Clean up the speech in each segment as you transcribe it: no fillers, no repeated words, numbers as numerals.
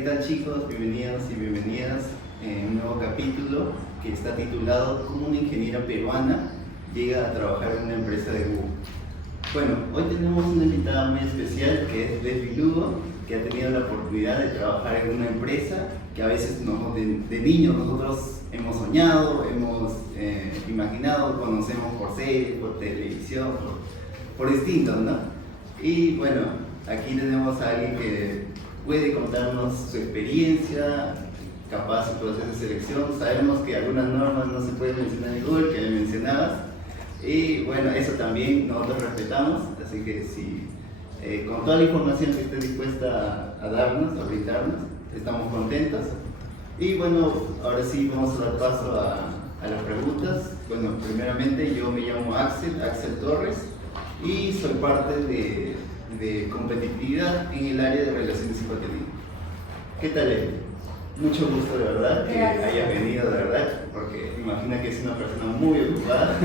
¿qué tal chicos? Bienvenidos y bienvenidas en un nuevo capítulo que está titulado ¿Cómo una ingeniera peruana llega a trabajar en una empresa de Google? Bueno, hoy tenemos una invitada muy especial que es Leslie Lugo, que ha tenido la oportunidad de trabajar en una empresa que a veces de niños nosotros hemos soñado, hemos imaginado, conocemos por series, por televisión, por distintos, ¿no? Y bueno, aquí tenemos a alguien que puede contarnos su experiencia, capaz su proceso de selección. Sabemos que algunas normas no se pueden mencionar en Google, que le mencionabas, y bueno, eso también nosotros respetamos, así que si con toda la información que esté dispuesta a darnos, a brindarnos, estamos contentos. Y bueno, ahora sí vamos a dar paso a las preguntas. Bueno, primeramente yo me llamo Axel Torres, y soy parte de competitividad en el área de relaciones y contenido. ¿Qué tal, Eli? Mucho gusto, de verdad, que hayas venido, de verdad, porque imagino que es una persona muy ocupada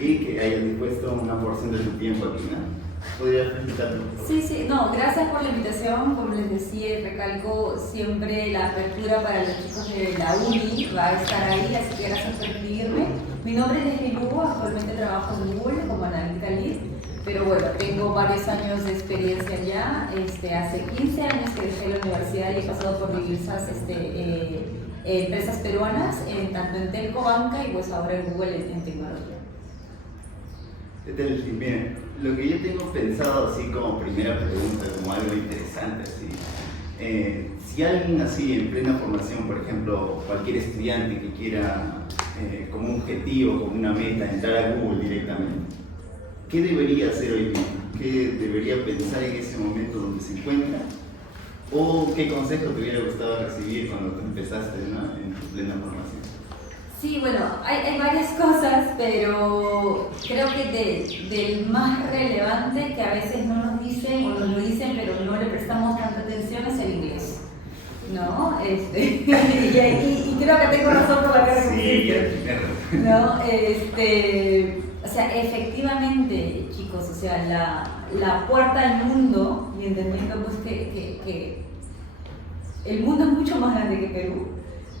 y que hayas dispuesto una porción de tu tiempo aquí, ¿no? ¿Podrías presentarlo? Sí, no, gracias por la invitación. Como les decía, recalco siempre la apertura para los chicos de la uni, va a estar ahí, así que gracias por escribirme. Mi nombre es Leslie Lugo, actualmente trabajo en Google como analítica lead, pero bueno, tengo varios años de experiencia ya. Hace 15 años que dejé la universidad y he pasado por diversas empresas peruanas, tanto en telco, banca y pues ahora en Google en tecnología. Miren, lo que yo tengo pensado así como primera pregunta, como algo interesante así, si alguien así en plena formación, por ejemplo, cualquier estudiante que quiera como un objetivo, como una meta, entrar a Google directamente, ¿qué debería hacer hoy día? ¿Qué debería pensar en ese momento donde se encuentra? ¿O qué consejo te hubiera gustado recibir cuando tú empezaste, ¿no?, en tu plena formación? Sí, bueno, hay varias cosas, pero creo que del más relevante que a veces no nos dicen o nos lo dicen pero no le prestamos tanta atención es el inglés, ¿no? Y creo que tengo razón por la cara que Sí, ¿no? O sea, efectivamente, chicos, o sea, la puerta al mundo, y entendiendo pues que el mundo es mucho más grande que Perú,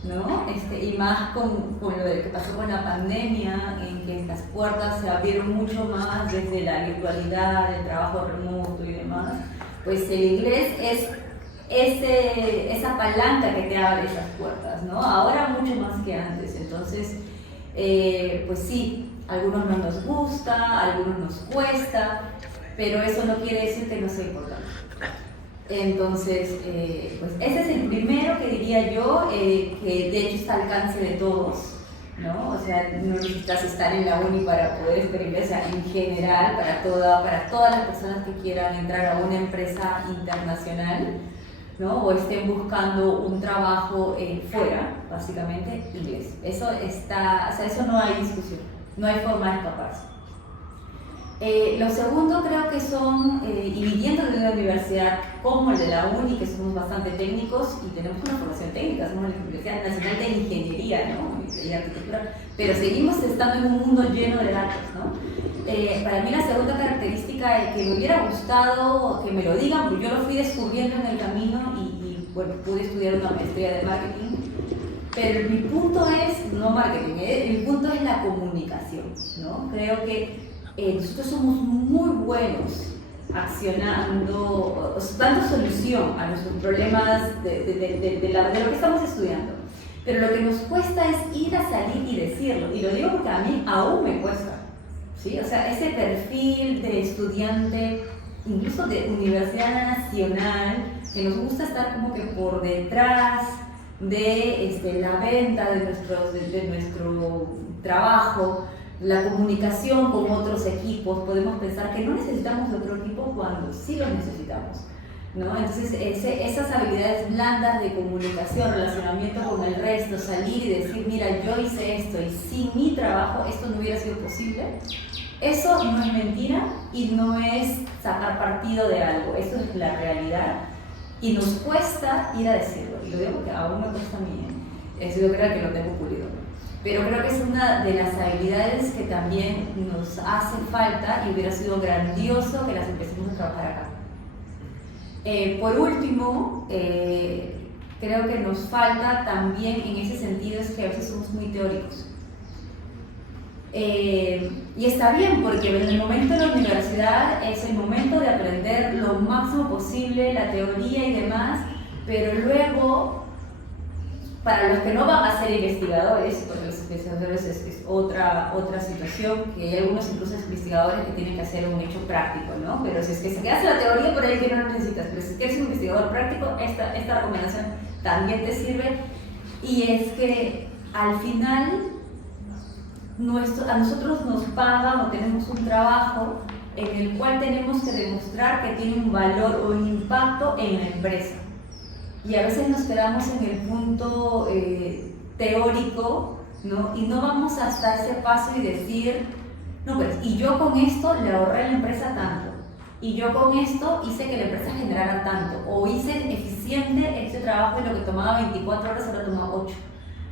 ¿no? Y más con lo que pasó con la pandemia, en que las puertas se abrieron mucho más desde la virtualidad, el trabajo remoto y demás, pues el inglés es esa palanca que te abre esas puertas, ¿no? Ahora mucho más que antes. Entonces, pues sí, algunos no nos gusta, algunos nos cuesta, pero eso no quiere decir que no sea importante. Entonces, pues ese es el primero que diría yo, que de hecho está al alcance de todos, ¿no? O sea, no necesitas estar en la uni para poder experimentar, en general, para todas las personas que quieran entrar a una empresa internacional, ¿no? O estén buscando un trabajo fuera, básicamente, inglés. Eso está, o sea, eso no hay discusión, no hay forma de escaparse. Lo segundo creo que son, y viniendo de una universidad como el de la UNI, que somos bastante técnicos y tenemos una formación técnica, somos la Universidad Nacional de Ingeniería, ¿no?, y Arquitectura, pero seguimos estando en un mundo lleno de datos, ¿no? Para mí la segunda característica que me hubiera gustado que me lo digan, porque yo lo fui descubriendo en el camino y bueno, pude estudiar una maestría de marketing, pero mi punto es, no marketing, mi punto es la comunicación, ¿no? Creo que nosotros somos muy buenos accionando, dando solución a nuestros problemas de lo que estamos estudiando, pero lo que nos cuesta es ir a salir y decirlo, y lo digo porque a mí aún me cuesta, ¿sí? O sea, ese perfil de estudiante, incluso de universidad nacional, que nos gusta estar como que por detrás de la venta de nuestro trabajo, la comunicación con otros equipos. Podemos pensar que no necesitamos de otro equipo cuando sí lo necesitamos, ¿no? Entonces esas habilidades blandas de comunicación, relacionamiento con el resto, salir y decir, mira, yo hice esto y sin mi trabajo esto no hubiera sido posible, eso no es mentira y no es sacar partido de algo, eso es la realidad y nos cuesta ir a decirlo, y lo digo porque aún me cuesta a mí, eso yo creo que lo tengo pulido. Pero creo que es una de las habilidades que también nos hace falta y hubiera sido grandioso que las empecemos a trabajar acá. Por último, creo que nos falta también en ese sentido es que a veces somos muy teóricos. Y está bien, porque en el momento de la universidad es el momento de aprender lo máximo posible, la teoría y demás, pero luego, para los que no van a ser investigadores, porque los investigadores es otra situación, que hay algunos incluso investigadores que tienen que hacer un hecho práctico, ¿no? Pero si es que se quedas en la teoría, por ahí que no lo necesitas, pero si quieres ser un investigador práctico, esta recomendación también te sirve, y es que al final a nosotros nos pagan o tenemos un trabajo en el cual tenemos que demostrar que tiene un valor o un impacto en la empresa. Y a veces nos quedamos en el punto teórico, ¿no? Y no vamos hasta ese paso y decir, no, pues, y yo con esto le ahorré a la empresa tanto, y yo con esto hice que la empresa generara tanto, o hice eficiente este trabajo y lo que tomaba 24 horas ahora toma 8,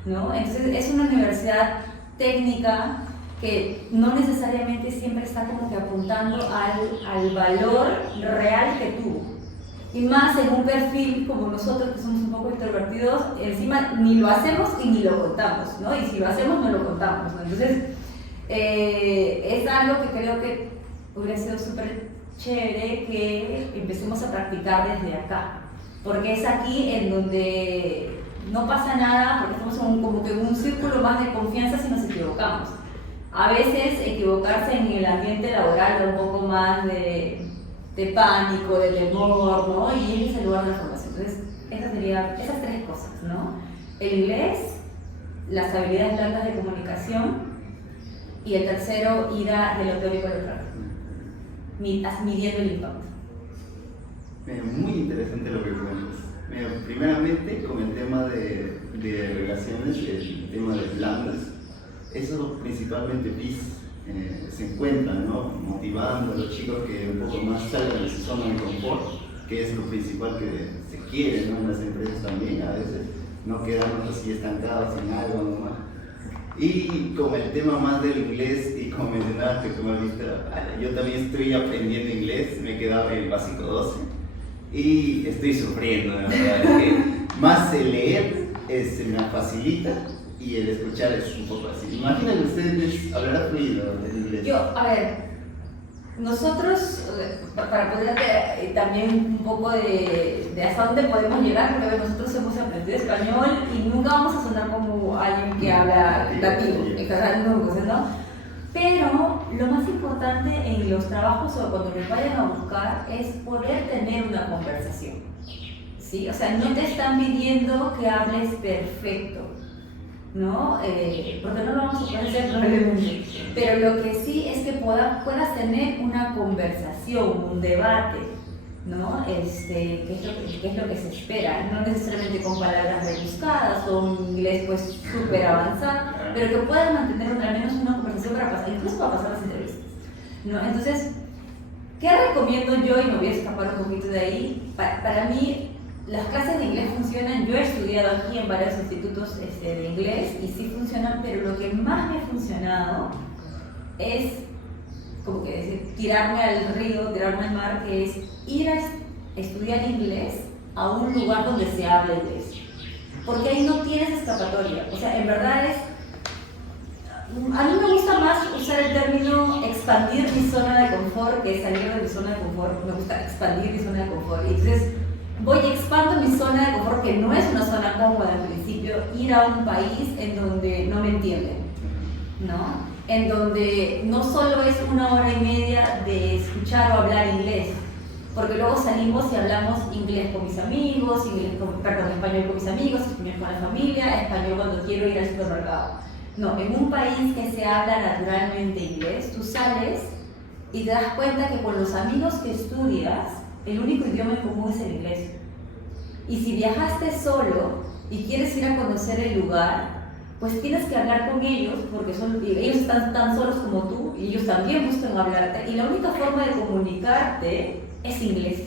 ¿no? Entonces es una universidad técnica que no necesariamente siempre está como que apuntando al valor real que tuvo. Y más en un perfil como nosotros, que somos un poco extrovertidos, encima ni lo hacemos y ni lo contamos, ¿no? Y si lo hacemos, no lo contamos, ¿no? Entonces, es algo que creo que hubiera sido súper chévere que empecemos a practicar desde acá, porque es aquí en donde no pasa nada, porque estamos como que en un círculo más de confianza si nos equivocamos. A veces equivocarse en el ambiente laboral da un poco más de pánico, de temor, ¿no? Y ese es el lugar de la formación. Entonces, esas tres cosas, ¿no? El inglés, las habilidades blandas de comunicación, y el tercero, ir de lo teórico a lo práctico, midiendo el impacto. Muy interesante lo que comentas. Primeramente, con el tema de relaciones, el tema de blandas, eso principalmente PIS se encuentran, ¿no? Motivando a los chicos que un poco más salgan de su zona de confort, que es lo principal que se quiere, ¿no? En las empresas también, a veces no quedarnos así estancados en algo nomás. Y con el tema más del inglés, y como mencionaste, como has visto, yo también estoy aprendiendo inglés, me he quedado en el básico 12 y estoy sufriendo, la verdad, es que más el leer se me facilita y el escuchar es un poco así. Imagínense ustedes hablar fluido en inglés. A ver, nosotros, para poder también un poco de hasta dónde podemos llegar, porque nosotros hemos aprendido español y nunca vamos a sonar como alguien que habla latino, ¿no? Pero lo más importante en los trabajos o cuando nos vayan a buscar es poder tener una conversación, ¿sí? O sea, no te están pidiendo que hables perfecto, ¿no? Porque no lo vamos a poder hacer probablemente, pero lo que sí es que puedas tener una conversación, un debate, ¿no? Que es lo que se espera, no necesariamente con palabras rebuscadas o un inglés pues súper avanzado, pero que puedas mantener al menos una conversación para pasar, incluso para pasar las entrevistas, ¿no? Entonces, ¿qué recomiendo yo? Y me voy a escapar un poquito de ahí. Para mí, las clases de inglés funcionan. Yo he estudiado aquí en varios institutos de inglés y sí funcionan, pero lo que más me ha funcionado es como que decir, tirarme al río, tirarme al mar, que es ir a estudiar inglés a un lugar donde se habla inglés. Porque ahí no tienes escapatoria. O sea, en verdad a mí me gusta más usar el término expandir mi zona de confort que salir de mi zona de confort. Me gusta expandir mi zona de confort. Y entonces voy y expando mi zona de confort, que no es una zona cómoda al principio, ir a un país en donde no me entienden, ¿no? En donde no solo es 1 hora y media de escuchar o hablar inglés, porque luego salimos y hablamos inglés con mis amigos, español con mis amigos, español con la familia, español cuando quiero ir al supermercado. No, en un país que se habla naturalmente inglés, tú sales y te das cuenta que con los amigos que estudias, el único idioma en común es el inglés. Y si viajaste solo y quieres ir a conocer el lugar, pues tienes que hablar con ellos, porque ellos están tan solos como tú y ellos también buscan hablarte, y la única forma de comunicarte es inglés.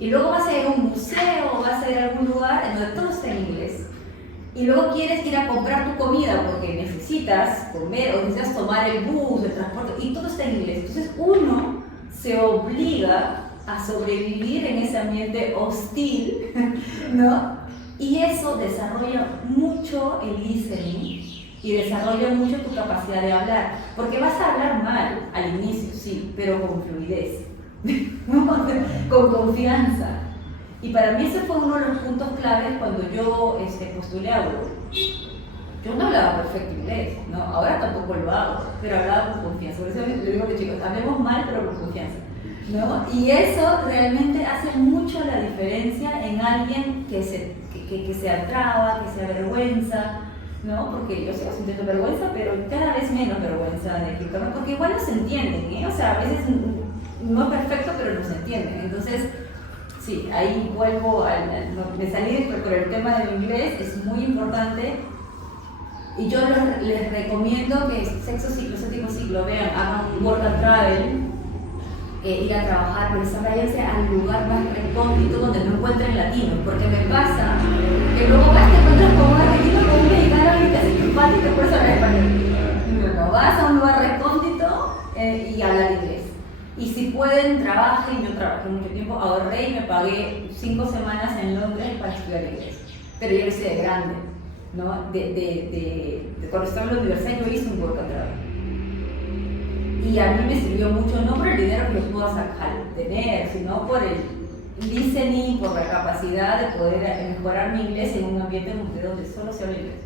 Y luego vas a ir a un museo o vas a ir a algún lugar en donde todo está en inglés. Y luego quieres ir a comprar tu comida porque necesitas comer o necesitas tomar el bus, el transporte, y todo está en inglés. Entonces uno se obliga a sobrevivir en ese ambiente hostil, ¿no? Y eso desarrolla mucho el listening y desarrolla mucho tu capacidad de hablar, porque vas a hablar mal al inicio, sí, pero con fluidez, con confianza. Y para mí ese fue uno de los puntos claves cuando yo postulé a Google. Yo no hablaba perfecto inglés, ¿no? Ahora tampoco lo hago, pero hablaba con confianza. Por eso le digo a los chicos, hablemos mal, pero con confianza, ¿no? Y eso realmente hace mucho la diferencia en alguien que se atraba, que se avergüenza, ¿no? Porque yo sigo sintiendo vergüenza, pero cada vez menos vergüenza de equivocarme, porque igual no se entienden, ¿eh? O sea, a veces no es perfecto, pero no se entienden. Entonces, sí, ahí vuelvo me salí por el tema del inglés, es muy importante. Y yo les recomiendo que sexto ciclo, séptimo ciclo, vean, hagan work and travel, ir a trabajar, pero váyanse al lugar más recóndito donde no encuentren latinos, porque me pasa que luego vas, te encuentras con un argentino, con un mexicano y te haces simpático por saber español. No, vas a un lugar recóndito y hablar inglés. Y si pueden, trabajen. Yo trabajé mucho tiempo, ahorré y me pagué 5 semanas en Londres para estudiar inglés. Pero yo lo hice de grande, ¿no? Cuando estaba en la universidad yo hice un work and travel. Y a mí me sirvió mucho, no por el dinero que yo puedo tener, sino por el listening, por la capacidad de poder mejorar mi inglés en un ambiente donde solo se habla inglés.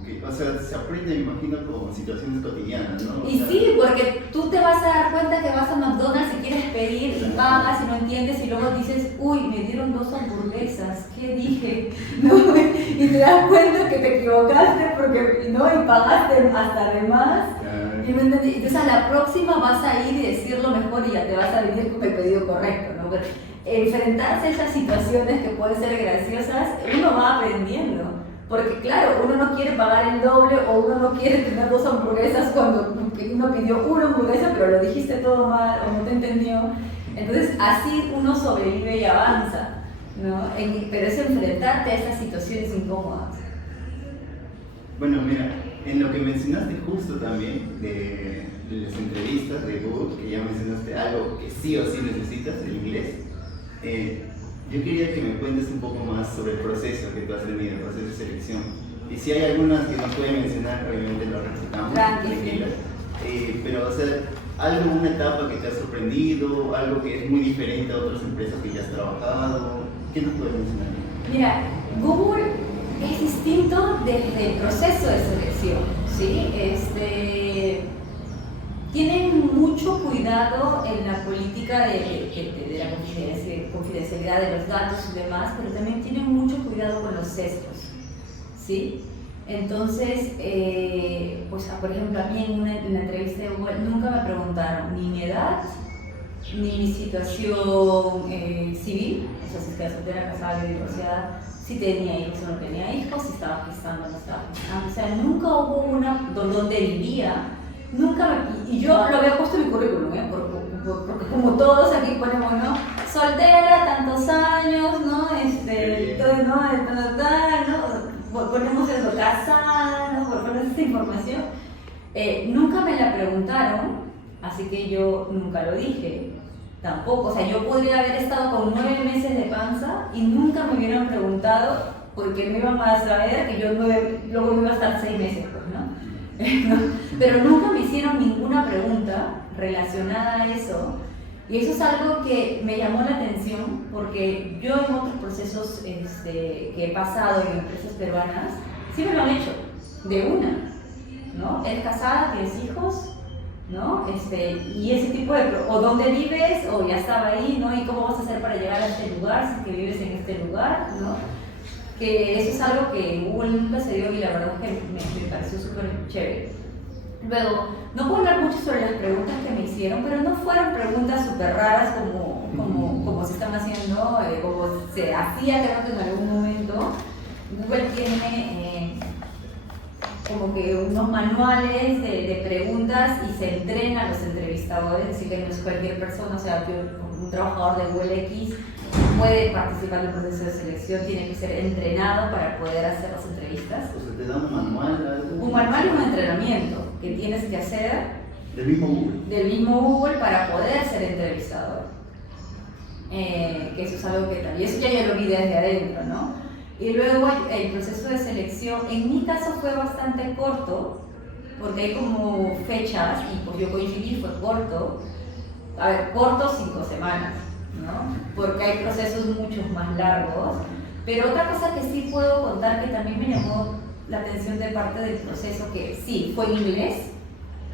Okay. O sea, se aprende, me imagino, con situaciones cotidianas, ¿no? Y sí, porque tú te vas a dar cuenta que vas a McDonald's y quieres pedir y pagas y no entiendes y luego dices, uy, me dieron 2 hamburguesas, ¿qué dije? ¿No? Y te das cuenta que te equivocaste porque, ¿no? Y pagaste hasta de más. Y no entendí. Entonces a la próxima vas a ir y decirlo mejor y ya te vas a venir con el pedido correcto, ¿no? Pero enfrentarse a esas situaciones que pueden ser graciosas, uno va aprendiendo. Porque claro, uno no quiere pagar el doble o uno no quiere tener 2 hamburguesas cuando uno pidió una hamburguesa pero lo dijiste todo mal o no te entendió. Entonces así uno sobrevive y avanza, ¿no? Pero es enfrentarte a esas situaciones incómodas. Bueno, mira, en lo que mencionaste justo también de las entrevistas de Google, que ya mencionaste algo que sí o sí necesitas, el inglés, yo quería que me cuentes un poco más sobre el proceso que tú has tenido, el proceso de selección. Y si hay algunas que no pueden mencionar, obviamente lo respetamos, tranquilas. Pero, o sea, algo, una etapa que te ha sorprendido, algo que es muy diferente a otras empresas que ya has trabajado, ¿qué nos puedes mencionar? Mira, Google es distinto desde el proceso de selección, ¿sí? Tienen mucho cuidado en la política de la confidencialidad de los datos y demás, pero también tienen mucho cuidado con los sesgos, ¿sí? Entonces, pues, por ejemplo, a mí en una entrevista de Google nunca me preguntaron ni mi edad, ni mi situación civil, o sea, si estaba soltera, casada, divorciada, si tenía hijos o no tenía hijos, si estaba gestando o no estaba gestando. O sea, nunca hubo una donde vivía. Y yo lo había puesto en mi currículum, porque como todos aquí ponemos, ¿no? Soltera, tantos años, ¿no? Entonces, ¿no? Ponemos eso, casada, ¿no? Ponemos esta información. Nunca me la preguntaron, así que yo nunca lo dije. Tampoco, o sea, yo podría haber estado con 9 meses de panza y nunca me hubieran preguntado porque me iban a saber que yo luego me iba a estar 6 meses, pues, ¿no? Pero nunca me hicieron ninguna pregunta relacionada a eso y eso es algo que me llamó la atención porque yo en otros procesos que he pasado en empresas peruanas sí me lo han hecho de una, ¿no? ¿Eres casada? ¿Tienes hijos? ¿No? Y ese tipo de... o dónde vives, o ya estaba ahí, ¿no? Y cómo vas a hacer para llegar a este lugar, si es que vives en este lugar, ¿no? Que eso es algo que en Google nunca se dio y la verdad es que me pareció súper chévere. Luego, no puedo hablar mucho sobre las preguntas que me hicieron, pero no fueron preguntas súper raras como se están haciendo, como se hacía creo que en algún momento. Google tiene como que unos manuales de preguntas y se entrena a los entrevistadores, es decir, que no es cualquier persona, o sea, un trabajador de Google X puede participar en el proceso de selección, tiene que ser entrenado para poder hacer las entrevistas. O sea, te da un manual, algo. Un manual y un entrenamiento que tienes que hacer del mismo Google. Del mismo Google para poder ser entrevistador. que eso es algo que también, eso ya yo lo vi desde adentro, ¿no? Y luego el proceso de selección, en mi caso fue bastante corto, porque hay como fechas, y pues yo coincidí, fue corto, a ver, corto 5 semanas, ¿no? Porque hay procesos mucho más largos, pero otra cosa que sí puedo contar que también me llamó la atención de parte del proceso, que sí, fue en inglés,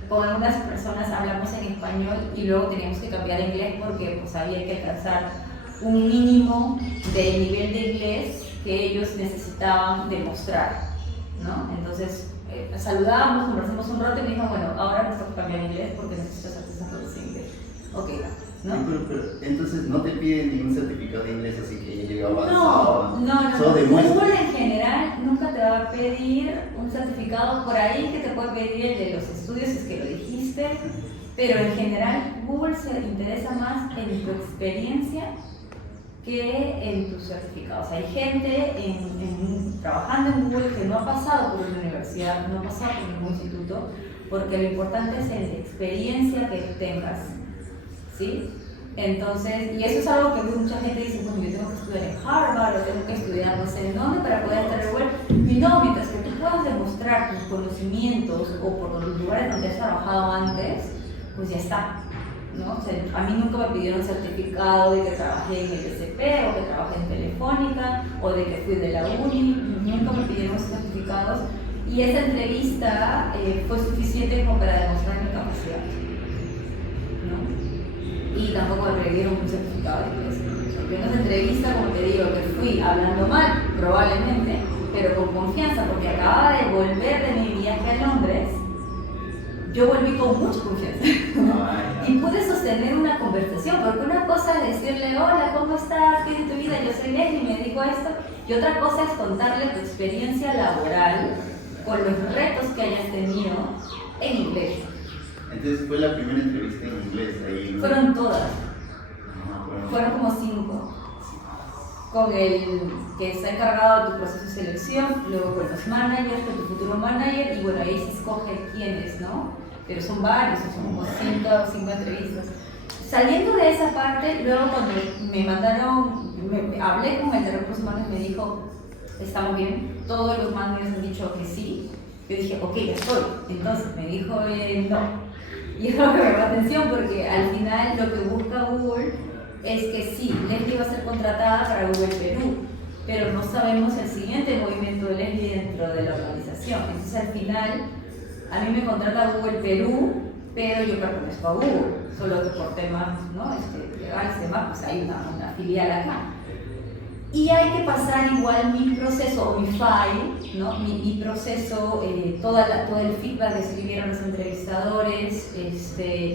con algunas personas hablamos en español y luego teníamos que cambiar a inglés porque pues había que alcanzar un mínimo de nivel de inglés que ellos necesitaban demostrar, ¿no? Entonces saludábamos, conversamos un rato y me dijo, bueno, ahora nos toca cambiar a inglés porque necesito hacer esa clase de inglés. Ok, ¿no? Pero, entonces no te piden ningún certificado de inglés, así que ya llegaba avanzado. No. Solo demuestra. Google en general nunca te va a pedir un certificado, por ahí que te puede pedir el de los estudios, si es que lo dijiste, pero en general Google se interesa más en tu experiencia que en tus certificados. Hay gente trabajando en Google que no ha pasado por una universidad, no ha pasado por ningún instituto, porque lo importante es la experiencia que tengas, ¿sí? Entonces, y eso es algo que mucha gente dice, bueno, yo tengo que estudiar en Harvard o tengo que estudiar no sé en dónde para poder estar en Google. Y no, mientras que tú puedas demostrar tus conocimientos o por los lugares donde has trabajado antes, pues ya está, ¿no? O sea, a mí nunca me pidieron certificado de que trabajé en el SP o que trabajé en Telefónica o de que fui de la uni, nunca me pidieron certificados y esa entrevista fue suficiente como para demostrar mi capacidad, ¿no? Y tampoco me pidieron un certificado de inglés. O sea, yo en esa entrevista, como te digo, que fui hablando mal, probablemente, pero con confianza, porque acababa de volver de mi viaje a Londres. Yo volví con mucha confianza y pude sostener una conversación, porque una cosa es decirle, hola, ¿cómo estás? ¿Qué es de tu vida? Yo soy Leslie, me dedico a esto, y otra cosa es contarle tu experiencia laboral con los retos que hayas tenido en inglés. Entonces fue la primera entrevista en inglés ahí, ¿no? Fueron todas, fueron como 5. Con el que está encargado de tu proceso de selección, luego con los managers, con tu futuro manager, y bueno, ahí se escoge quiénes, ¿no? Pero son varios, son como 5 entrevistas. Saliendo de esa parte, luego cuando me mandaron, hablé con el de recursos humanos y me dijo, estamos bien, todos los managers han dicho que sí. Yo dije, ok, ya estoy. Entonces me dijo, no. Y es lo que me llama la atención porque al final lo que busca Google es que sí, Leslie va a ser contratada para Google Perú, pero no sabemos el siguiente movimiento de Leslie dentro de la organización. Entonces al final a mí me contrata Google Perú, pero yo pertenezco a Google, solo que por temas, ¿no? Legales y demás, pues hay una filial acá. Y hay que pasar igual mi proceso, o mi file, ¿no? mi proceso, todo el feedback que escribieron los entrevistadores,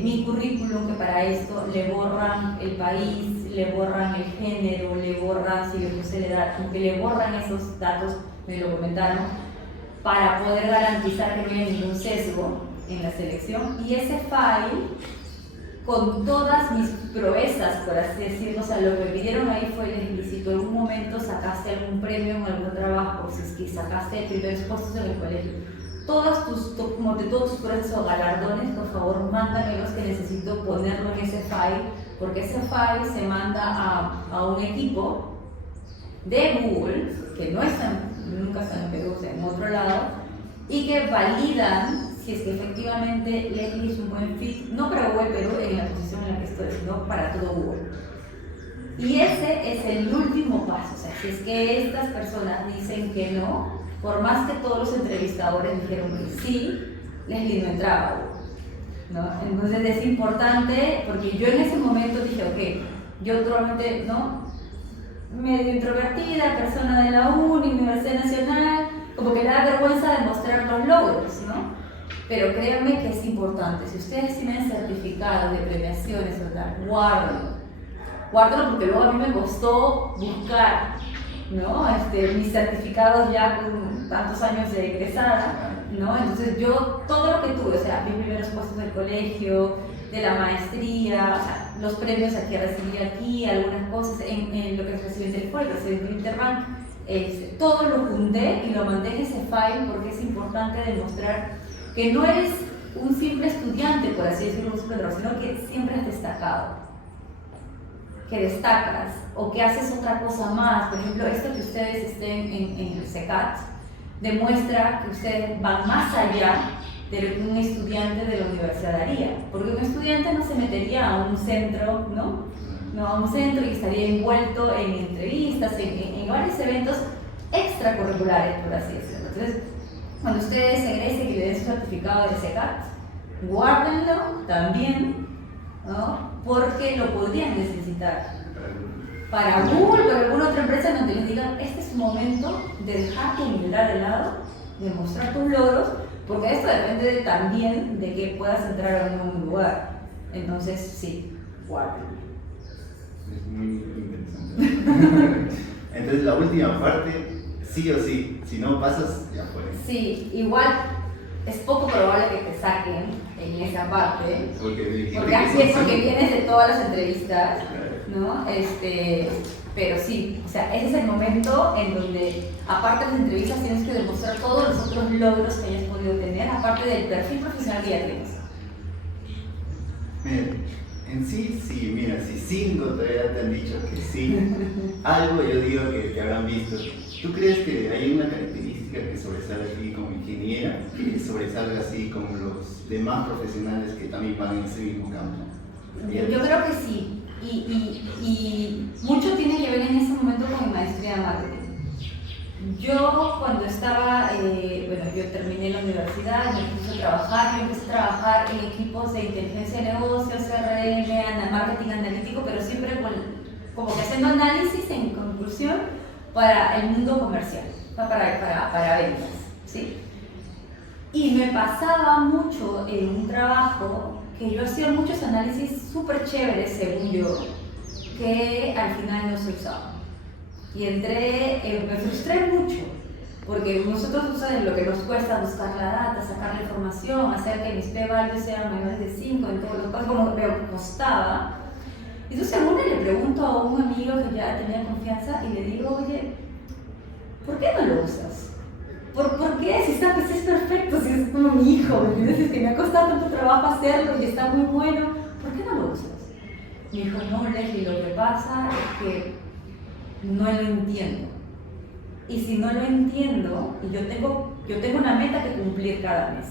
mi currículum, que para esto le borran el país, le borran el género, le borran, si le puse la edad, aunque le borran esos datos, me lo comentaron, para poder garantizar que no haya ningún sesgo en la selección. Y ese file, con todas mis proezas, por así decirlo, o sea, lo que me pidieron ahí fue, si tú en algún momento sacaste algún premio en algún trabajo, si es que sacaste primeros puestos en el colegio, todos tus proezas o galardones, por favor, mándamelos, que necesito ponerlo en ese file, porque ese file se manda a un equipo de Google, que no nunca está en Perú, o sea, en otro lado, y que validan si es que efectivamente Leslie es un buen fit, no para Google Perú en la posición en la que estoy, sino para todo Google. Y ese es el último paso, o sea, si es que estas personas dicen que no, por más que todos los entrevistadores dijeron que sí, Leslie no entraba a Google, ¿no? Entonces es importante, porque yo en ese momento dije, ok, yo probablemente, ¿no? Medio introvertida, persona de la Universidad Nacional, como que le da vergüenza demostrar los logros, ¿no? Pero créanme que es importante. Si ustedes tienen certificados de premiaciones, ¿verdad? Guárdenlo porque luego a mí me costó buscar, ¿no? Mis certificados ya con tantos años de egresada, ¿no? Entonces yo, todo lo que tuve, o sea, mis primeros puestos del colegio, de la maestría, o sea, los premios que recibí aquí, algunas cosas en lo que recibí en Telefónica, recibí en Interbank, todo lo junté y lo mandé en ese file porque es importante demostrar que no eres un simple estudiante, por así decirlo, sino que siempre has destacado. que destacas o que haces otra cosa más. Por ejemplo, esto que ustedes estén en el CECAT demuestra que ustedes van más allá de lo que un estudiante de la universidad haría, porque un estudiante no se metería a un centro, ¿no? A un centro y estaría envuelto en entrevistas, en varios eventos extracurriculares, por así decirlo. Entonces, cuando ustedes egresen y le den su certificado de CECAT, guárdenlo también, ¿no? Porque lo podrían necesitar para Google o para alguna otra empresa donde les digan, este es tu momento de dejar tu humildad de lado, de mostrar tus logros, porque esto depende también de que puedas entrar a un lugar. Entonces, sí, guárdenlo. Es muy interesante. Entonces, la última parte, sí o sí, si no pasas, ya fue. Sí, igual es poco probable que te saquen en esa parte, porque así es, porque vienes de todas las entrevistas, ¿no? Pero sí, o sea, ese es el momento en donde, aparte de las entrevistas, tienes que demostrar todos los otros logros que hayas podido tener, aparte del perfil profesional que ya tienes. Mira, en sí, mira, si 5 todavía te han dicho que sí, algo yo digo que habrán visto. ¿Tú crees que hay una característica que sobresale aquí como ingeniera, que sobresalga así como los demás profesionales que también van en ese mismo campo? Yo creo que sí. Y mucho tiene que ver en ese momento con mi maestría de marketing. Yo cuando estaba, yo terminé la universidad, me puse a trabajar, yo empecé a trabajar en equipos de inteligencia de negocios, CRM, marketing analítico, pero siempre como que haciendo análisis en conclusión para el mundo comercial, para ventas, ¿sí? Y me pasaba mucho en un trabajo que yo hacía muchos análisis súper chéveres, según yo, que al final no se usaban. Y me frustré mucho, porque nosotros usamos lo que nos cuesta buscar la data, sacar la información, hacer que mis p-values sean menores de 5 en todos los casos, como me costaba. Entonces, a una le pregunto a un amigo que ya tenía confianza y le digo, oye, ¿por qué no lo usas? ¿Por qué? Si es perfecto, si es como mi hijo, ¿me entiendes? Es que me ha costado tanto trabajo hacerlo y está muy bueno, ¿por qué no lo usas? Me dijo, no, Leslie, lo que pasa es que no lo entiendo. Y si no lo entiendo, y yo tengo una meta que cumplir cada mes,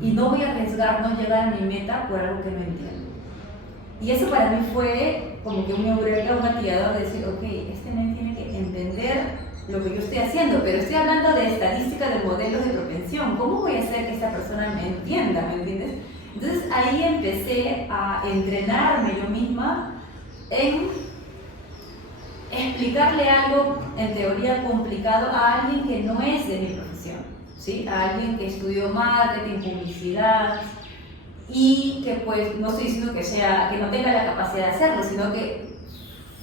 y no voy a arriesgar no llegar a mi meta por algo que no entiendo. Y eso para mí fue como que un eureka, un gatillador de decir, ok, este men tiene que entender lo que yo estoy haciendo, pero estoy hablando de estadística, de modelos de propensión. ¿Cómo voy a hacer que esta persona me entienda? ¿Me entiendes? Entonces ahí empecé a entrenarme yo misma en explicarle algo en teoría complicado a alguien que no es de mi profesión, ¿sí? A alguien que estudió marketing, publicidad y que pues no estoy diciendo que no tenga la capacidad de hacerlo, sino que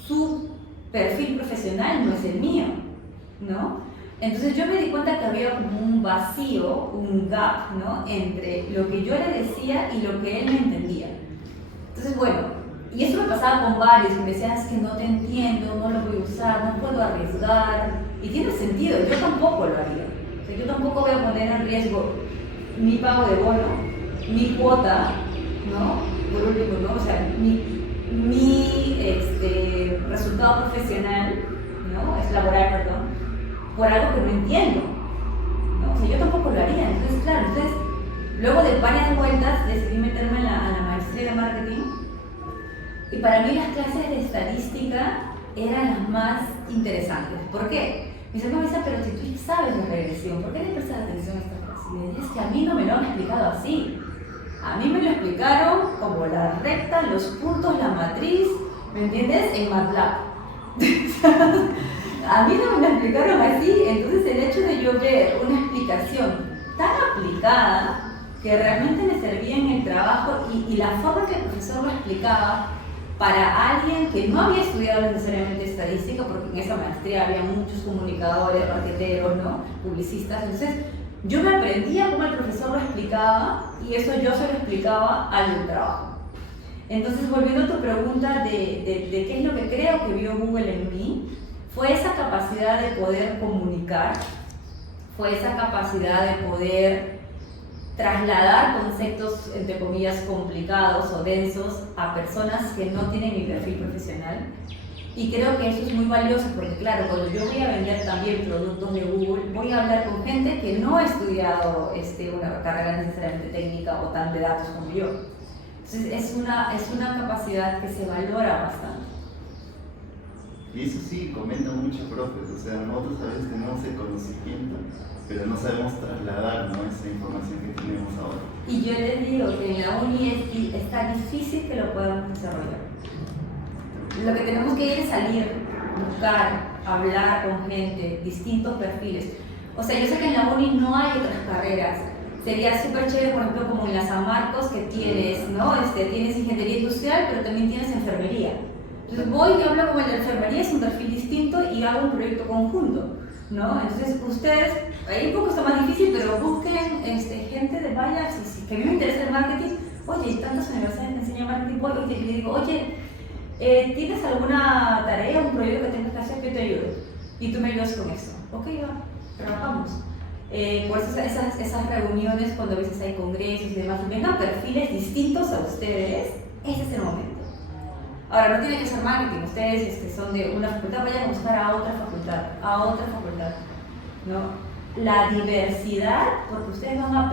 su perfil profesional no es el mío, ¿no? Entonces yo me di cuenta que había como un vacío, un gap, ¿no? Entre lo que yo le decía y lo que él me entendía. Entonces, bueno, y eso me pasaba con varios que me decían, es que no te entiendo, no lo voy a usar, no puedo arriesgar. Y tiene sentido, yo tampoco lo haría. O sea, yo tampoco voy a poner en riesgo mi pago de bono, mi cuota, ¿no? Por último, ¿no? O sea, mi resultado profesional, ¿no? Es laboral, perdón, por algo que no entiendo, ¿no? O sea, yo tampoco lo haría. Entonces, claro, luego de varias vueltas decidí meterme a la maestría de marketing y para mí las clases de estadística eran las más interesantes. ¿Por qué? Mis amigos me dicen, pero si tú sabes de regresión, ¿por qué le prestas atención a esta clase? Y le dije, es que a mí no me lo han explicado así. A mí me lo explicaron como la recta, los puntos, la matriz, ¿me entiendes? En MATLAB. A mí no me lo explicaron así, entonces el hecho de yo ver una explicación tan aplicada que realmente me servía en el trabajo y la forma que el profesor lo explicaba para alguien que no había estudiado necesariamente estadística, porque en esa maestría había muchos comunicadores, marketeros, ¿no? Publicistas, entonces yo me aprendía cómo el profesor lo explicaba y eso yo se lo explicaba al trabajo. Entonces, volviendo a tu pregunta de qué es lo que creo que vio Google en mí, fue esa capacidad de poder comunicar, fue esa capacidad de poder trasladar conceptos, entre comillas, complicados o densos a personas que no tienen mi perfil profesional. Y creo que eso es muy valioso porque, claro, cuando yo voy a vender también productos de Google, voy a hablar con gente que no ha estudiado una carrera necesariamente técnica o tan de datos como yo. Entonces, es una capacidad que se valora bastante. Y eso sí, comentan muchos profes, o sea, nosotros a veces tenemos el conocimiento, pero no sabemos trasladar, ¿no?, esa información que tenemos ahora. Y yo les digo que en la uni es tan difícil que lo podamos desarrollar. Lo que tenemos que ir es salir, buscar, hablar con gente, distintos perfiles. O sea, yo sé que en la uni no hay otras carreras. Sería súper chévere, por ejemplo, como en la San Marcos, que tienes, ¿no? Tienes ingeniería industrial, pero también tienes enfermería. Entonces voy y hablo con el de enfermería, es un perfil distinto y hago un proyecto conjunto, ¿no? Entonces ustedes, ahí un poco está más difícil, pero busquen gente de vaya, que a mí me interesa el marketing. Oye, tantas universidades que enseñan marketing, voy y le digo, oye, ¿tienes alguna tarea, un proyecto que tengas que hacer? Yo te ayudo. Y tú me ayudas con eso. Ok, va, trabajamos. Por eso esas reuniones, cuando a veces hay congresos y demás, y vengan perfiles distintos a ustedes, ese es el momento. Ahora, no tiene que ser marketing, ustedes son de una facultad, vayan a buscar a otra facultad, ¿no? La diversidad, porque ustedes no van a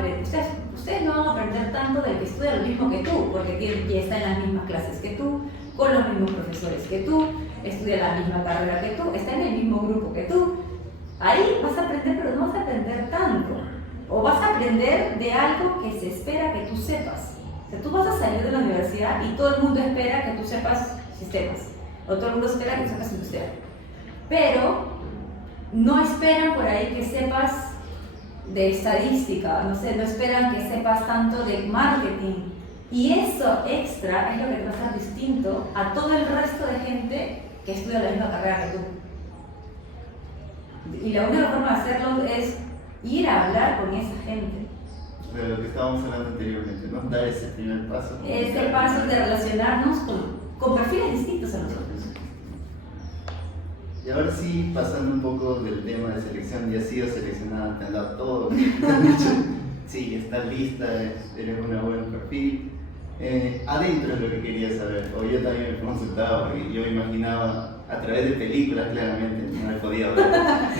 aprender tanto del que estudia lo mismo que tú, porque ya está en las mismas clases que tú, con los mismos profesores que tú, estudia la misma carrera que tú, está en el mismo grupo que tú. Ahí vas a aprender, pero no vas a aprender tanto. O vas a aprender de algo que se espera que tú sepas. O sea, tú vas a salir de la universidad y todo el mundo espera que tú sepas sistemas. O todo el mundo espera que sepas industrial. Pero no esperan por ahí que sepas de estadística, no esperan que sepas tanto de marketing. Y eso extra es lo que te va a hacer distinto a todo el resto de gente que estudia la misma carrera que tú. Y la única forma de hacerlo es ir a hablar con esa gente. De lo que estábamos hablando anteriormente, ¿no? Dar ese primer paso. Ese paso de relacionarnos con perfiles distintos a nosotros. Y ahora sí, pasando un poco del tema de selección, ya has sido seleccionada, te han dado todo, te han dicho, sí, estás lista, eres una buen perfil. Adentro es lo que quería saber, o yo también me consultaba, porque yo imaginaba a través de películas, claramente, no me podía hablar.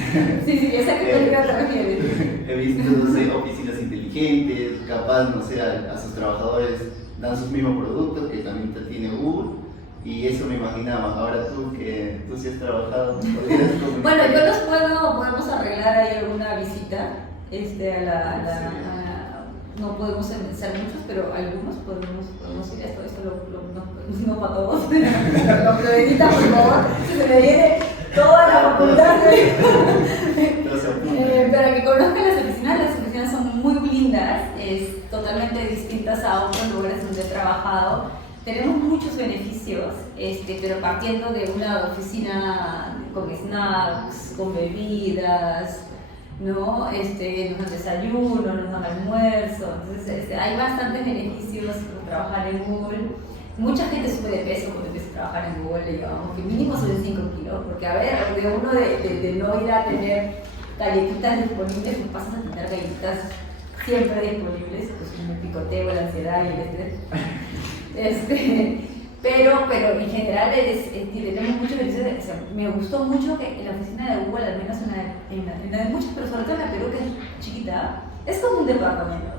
Sí, ya sé a qué película te refieres. He visto, no sé, oficinas inteligentes, capaz, no sé, a sus trabajadores dan sus mismos productos que también tiene Google, y eso me imaginaba. Ahora tú, que tú sí has trabajado, ¿podrías comentar? Bueno, podemos arreglar ahí alguna visita no podemos ser muchos, pero algunos podemos ir. Esto no para todos. Lo prevenitas, por favor, se me viene toda la facultad. Para que conozcan las oficinas son muy lindas, totalmente distintas a otros lugares donde he trabajado. Tenemos muchos beneficios, pero partiendo de una oficina con snacks, con bebidas, ¿no? Nos dan desayuno, nos dan almuerzo, entonces hay bastantes beneficios por trabajar en Google. Mucha gente sube de peso cuando empieza a trabajar en Google, le llevamos que mínimo suben 5 kilos, porque a ver, de uno de no ir a tener galletitas disponibles, pues pasas a tener galletitas siempre disponibles, pues me picoteo la ansiedad y el estrés. Pero en general tenemos muchos beneficios. O sea, me gustó mucho que en la oficina de Google, al menos en la de muchas, pero sobre todo en la Perú, que es chiquita, es como un departamento.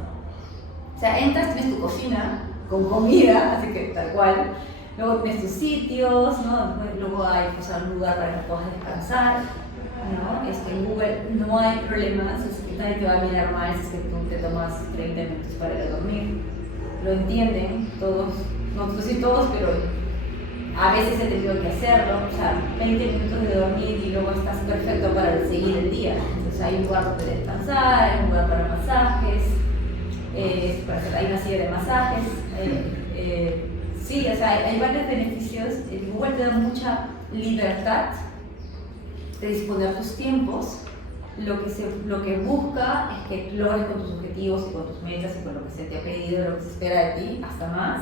O sea, entras, tienes tu cocina con comida, así que tal cual. Luego tienes tus sitios, ¿no? Luego hay un lugar para que puedas descansar, ¿no? En Google no hay problemas, nadie te va a mirar mal si es que tú te tomas 30 minutos para ir a dormir. Lo entienden todos. No sé si todos, pero a veces he tenido que hacerlo, o sea, 20 minutos de dormir y luego estás perfecto para seguir el día. Entonces hay un lugar donde descansar, hay un lugar para masajes, hay una silla de masajes. Sí, o sea, hay varios beneficios. Google te da mucha libertad de disponer tus tiempos. Lo que busca es que logres con tus objetivos y con tus metas y con lo que se te ha pedido, lo que se espera de ti, hasta más.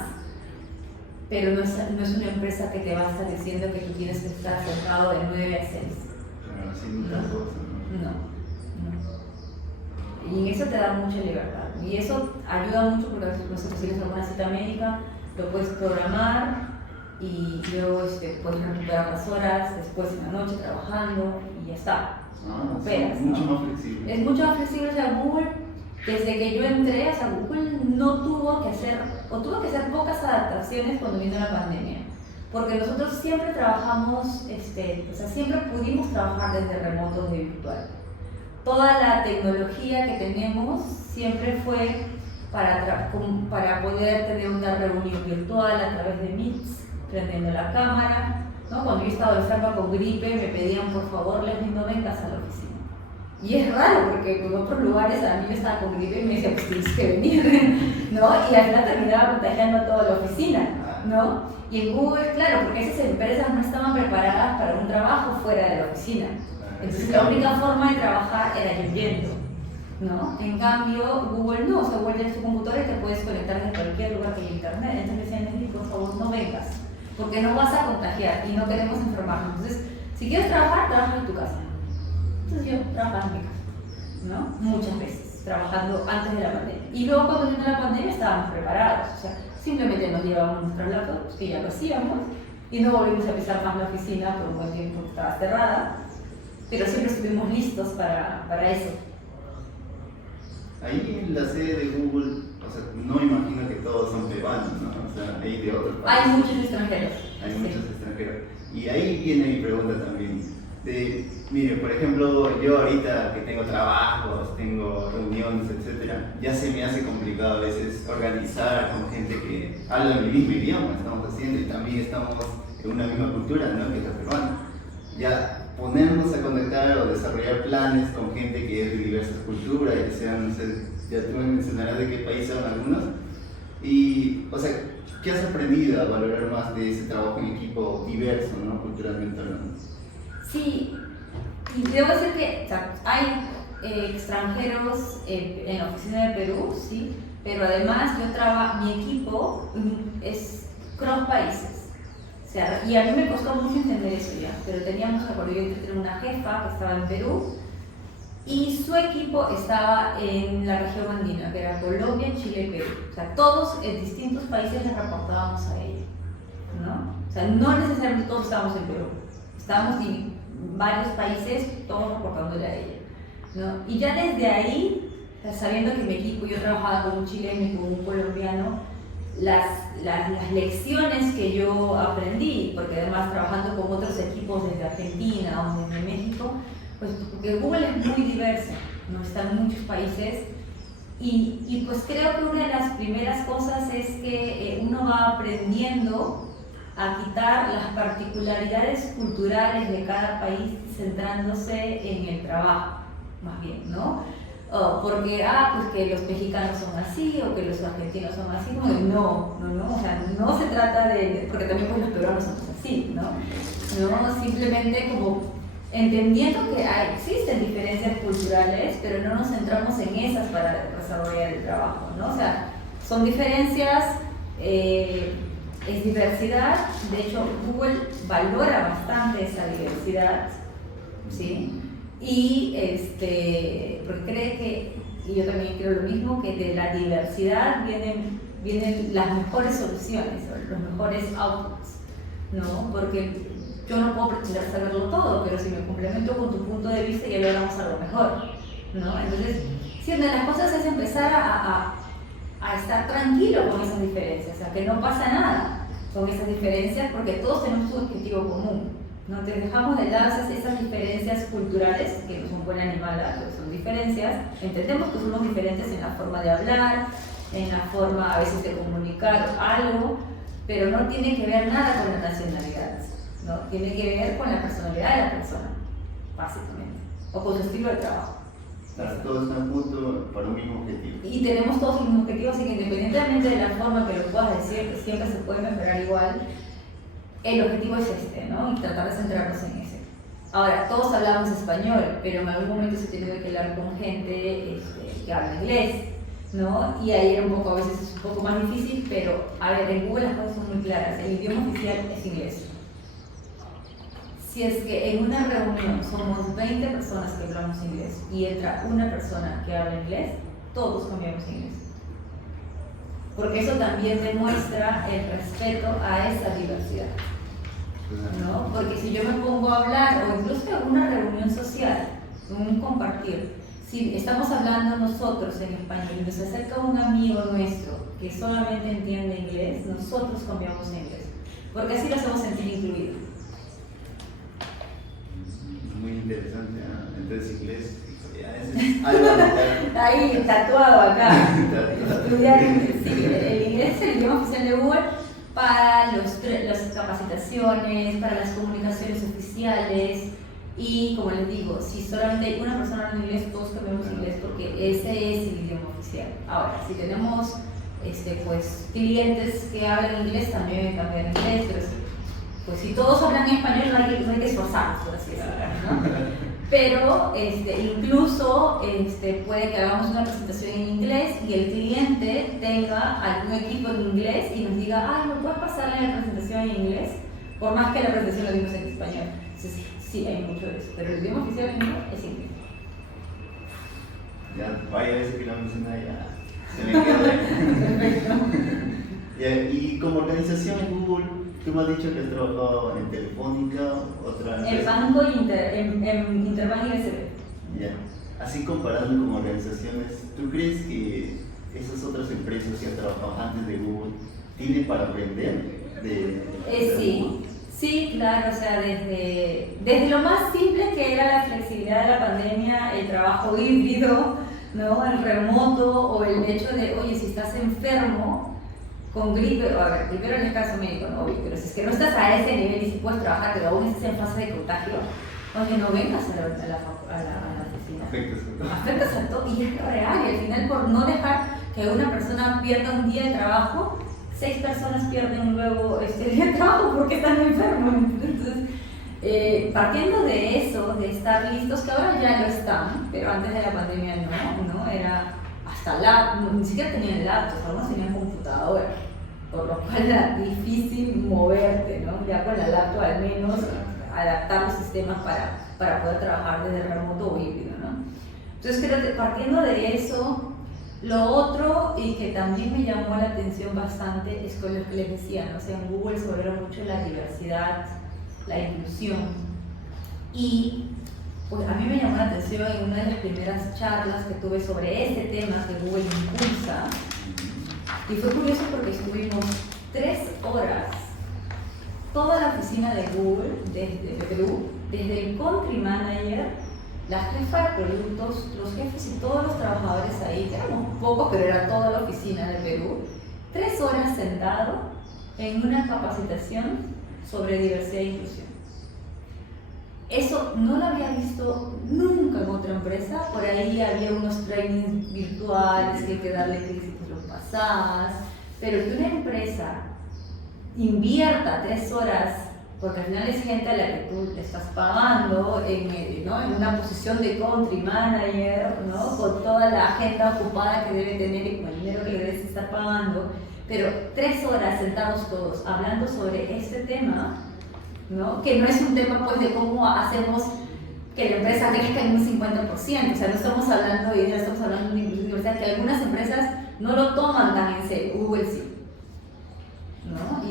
Pero no es una empresa que te va a estar diciendo que tú tienes que estar sentado de 9 a 6. Claro, sin muchas cosas, ¿no? No. Y en eso te da mucha libertad. Y eso ayuda mucho porque a veces no consigues alguna cita médica, lo puedes programar y luego puedes recuperar las horas después en la noche trabajando y ya está. Es mucho más flexible. Es mucho más flexible. O sea, Google, desde que yo entré, o sea, Google no tuvo que hacer, o tuvo que hacer pocas adaptaciones cuando vino la pandemia. Porque nosotros siempre trabajamos, o sea, siempre pudimos trabajar desde remoto, desde virtual. Toda la tecnología que tenemos siempre fue para poder tener una reunión virtual a través de Meets, prendiendo la cámara, ¿no? Cuando yo estaba enferma con gripe, me pedían por favor, Leslie, no vengas a la oficina. Y es raro porque en otros lugares a mí yo estaba con gripe y me decían, pues tienes que venir, ¿no? Y al final terminaba contagiando a toda la oficina, ¿no? Y en Google, claro, porque esas empresas no estaban preparadas para un trabajo fuera de la oficina. Entonces la única forma de trabajar era yendo, ¿no? En cambio, Google no, o sea, Google tiene su computadora y te puedes conectar desde cualquier lugar que haya internet. Entonces me decían, Leslie, por favor, no vengas, porque no vas a contagiar y no queremos enfermarnos. Entonces, si quieres trabajar, trabaja en tu casa. Entonces yo trabajaba en mi casa, ¿no? Muchas veces, trabajando antes de la pandemia. Y luego cuando vino la pandemia estábamos preparados, o sea, simplemente nos llevábamos nuestros laptops, que ya lo hacíamos, y no volvimos a pisar más la oficina por un buen tiempo que estaba cerrada, pero siempre estuvimos listos para eso. Ahí en la sede de Google, o sea, no imagino que todos son peruanos, ¿no? O sea, hay de otros países. Hay muchos extranjeros. Hay muchos extranjeros. Y ahí viene mi pregunta también. Mire, por ejemplo, yo ahorita que tengo trabajos, tengo reuniones, etcétera, ya se me hace complicado a veces organizar con gente que habla mi mismo idioma, estamos haciendo, y también estamos en una misma cultura, ¿no? Que es la peruana. Ya ponernos a conectar o desarrollar planes con gente que es de diversas culturas, ya sean, no sé, ya tú me mencionarás de qué país son algunos. Y, o sea, ¿qué has aprendido a valorar más de ese trabajo en equipo diverso, ¿no? Culturalmente hablando? Sí, y debo decir que o sea, hay extranjeros en la oficina de Perú, sí, pero además mi equipo es cross países. O sea, y a mí me costó mucho entender eso ya, pero teníamos que acordar, yo tenía una jefa que estaba en Perú y su equipo estaba en la región andina, que era Colombia, Chile y Perú. O sea, todos en distintos países les reportábamos a ella, ¿no? O sea, no necesariamente todos estábamos en Perú, estábamos en varios países, todos reportándole a ella, ¿no? Y ya desde ahí, sabiendo que mi equipo, yo trabajaba con un chileno y con un colombiano, las lecciones que yo aprendí, porque además trabajando con otros equipos desde Argentina o desde México, pues porque Google es muy diverso, ¿no? Está en muchos países y pues creo que una de las primeras cosas es que uno va aprendiendo a quitar las particularidades culturales de cada país centrándose en el trabajo, más bien, ¿no? Porque, pues que los mexicanos son así o que los argentinos son así, no, o sea, no se trata de, porque también pues los peruanos somos así, ¿no? Simplemente como entendiendo que existen diferencias culturales, pero no nos centramos en esas para desarrollar el trabajo, ¿no? O sea, son diferencias, es diversidad, de hecho Google valora bastante esa diversidad, ¿sí? Y porque cree que, y yo también creo lo mismo, que de la diversidad vienen las mejores soluciones, los mejores outputs, ¿no? Porque yo no puedo pretender saberlo todo, pero si me complemento con tu punto de vista ya logramos algo mejor, ¿no? Entonces, sí, una de las cosas es empezar a estar tranquilo con esas diferencias, o sea, que no pasa nada con esas diferencias porque todos tenemos un objetivo común. No te dejamos de lado esas diferencias culturales, que no son buena ni mala, pero son diferencias. Entendemos que somos diferentes en la forma de hablar, en la forma a veces de comunicar algo, pero no tiene que ver nada con la nacionalidad, ¿no? Tiene que ver con la personalidad de la persona, básicamente, o con su estilo de trabajo. Claro, todos están juntos para un mismo objetivo. Y tenemos todos el mismo objetivo, así que independientemente de la forma que lo puedas decir, que siempre se puede mejorar igual, el objetivo es ¿no? Y tratar de centrarnos en ese. Ahora, todos hablamos español, pero en algún momento se tiene que hablar con gente que habla inglés, ¿no? Y ahí era a veces es un poco más difícil, pero a ver, en Google las cosas son muy claras, el idioma oficial es inglés. si es que en una reunión somos 20 personas que hablamos inglés y entra una persona que habla inglés, todos cambiamos inglés. Porque eso también demuestra el respeto a esa diversidad, ¿no? Porque si yo me pongo a hablar, o incluso en una reunión social, un compartir, si estamos hablando nosotros en español y nos acerca un amigo nuestro que solamente entiende inglés, nosotros cambiamos inglés, porque así lo hacemos sentir incluidos. Muy interesante, ¿eh? Entonces inglés, es algo a notar. Ahí, tatuado acá. Tatuado. Estudiar inglés. Sí, el inglés es el idioma oficial de Google para las capacitaciones, para las comunicaciones oficiales. Y como les digo, si solamente hay una persona en inglés, todos cambiamos inglés porque ese es el idioma oficial. Ahora, si tenemos pues, clientes que hablan inglés, también cambian inglés, pero pues si todos hablan español no hay que esforzarnos, por así decirlo, ¿no? Pero incluso puede que hagamos una presentación en inglés y el cliente tenga algún equipo en inglés y nos diga, ay, ¿me puedes pasarle la presentación en inglés? Por más que la presentación la dimos en español. Entonces, sí, hay mucho de eso, pero el idioma oficial en inglés es inglés. Ya, vaya veces que la menciona ya se me queda ahí. Y como organización en Google, tú me has dicho que has trabajado en Telefónica, otra El empresa. banco en Interbank y BCB. Ya. Así comparando como organizaciones, ¿tú crees que esas otras empresas que has trabajado antes de Google tienen para aprender de Sí. Sí, claro, o sea, desde lo más simple que era la flexibilidad de la pandemia, el trabajo híbrido, ¿no? El remoto o el hecho de, oye, si estás enfermo con gripe, a ver, primero en el caso médico, ¿no? Pero si es que no estás a ese nivel y si puedes trabajar, pero aún estás en fase de contagio, oye, no vengas a la oficina. Afectas a todo y es lo real, y al final por no dejar que una persona pierda un día de trabajo, 6 personas pierden luego este día de trabajo porque están enfermos. Entonces, partiendo de eso, de estar listos, que ahora ya lo están, pero antes de la pandemia no, era hasta ni siquiera tenían laptops, algunos tenían computadora, por lo cual era difícil moverte, ¿no? Ya con la laptop al menos adaptar los sistemas para poder trabajar desde remoto o híbrido, ¿no? Entonces creo que partiendo de eso, lo otro y que también me llamó la atención bastante es con lo que les decía, ¿no? O sea, en Google se valora mucho la diversidad, la inclusión. Y pues a mí me llamó la atención en una de las primeras charlas que tuve sobre este tema que Google impulsa. Y fue curioso porque estuvimos 3 horas, toda la oficina de Google de Perú, desde el Country Manager, la jefa de productos, los jefes y todos los trabajadores ahí, que éramos pocos, pero era toda la oficina de Perú, 3 horas sentado en una capacitación sobre diversidad e inclusión. Eso no lo había visto nunca en otra empresa. Por ahí había unos trainings virtuales que hay que darle clics y los pasás, pero que una empresa invierta 3 horas, porque al final es gente a la que tú le estás pagando ¿no? En una posición de country manager, ¿no? Con toda la agenda ocupada que debe tener y con el dinero que le debes estar pagando, pero 3 horas sentados todos hablando sobre este tema, ¿no? Que no es un tema pues de cómo hacemos que la empresa crezca en un 50%, o sea, no estamos hablando de dinero, estamos hablando de una inclusión, que algunas empresas no lo toman tan en serio, Google sí, ¿no?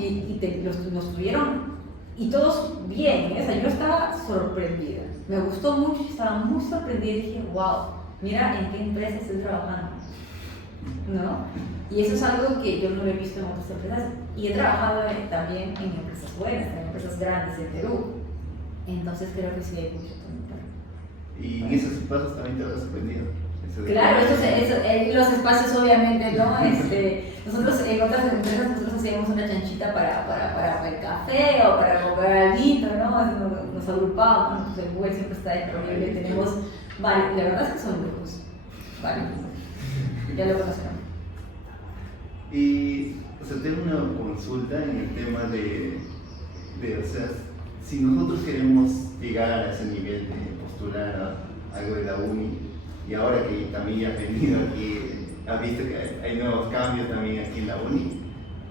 Nos tuvieron, y todos bien, o sea, yo estaba sorprendida, me gustó mucho, estaba muy sorprendida y dije, wow, mira en qué empresa estoy trabajando, ¿no? Y eso es algo que yo no lo he visto en otras empresas, y he trabajado también en empresas buenas, en empresas grandes en Perú, entonces creo que sí hay mucho también. Y en esos espacios también te habrás sorprendido. Claro, los espacios obviamente, ¿no? Nosotros en otras empresas nosotros hacíamos una chanchita para el café o para comprar algo, ¿no? Nos agrupábamos, pues el Google siempre está disponible, tenemos varios, la verdad es que son grupos, varios, ya lo conocemos. Y, o sea, tengo una consulta en el tema de, o sea, si nosotros queremos llegar a ese nivel de postular a algo de la uni, y ahora que también has venido aquí, has visto que hay nuevos cambios también aquí en la uni,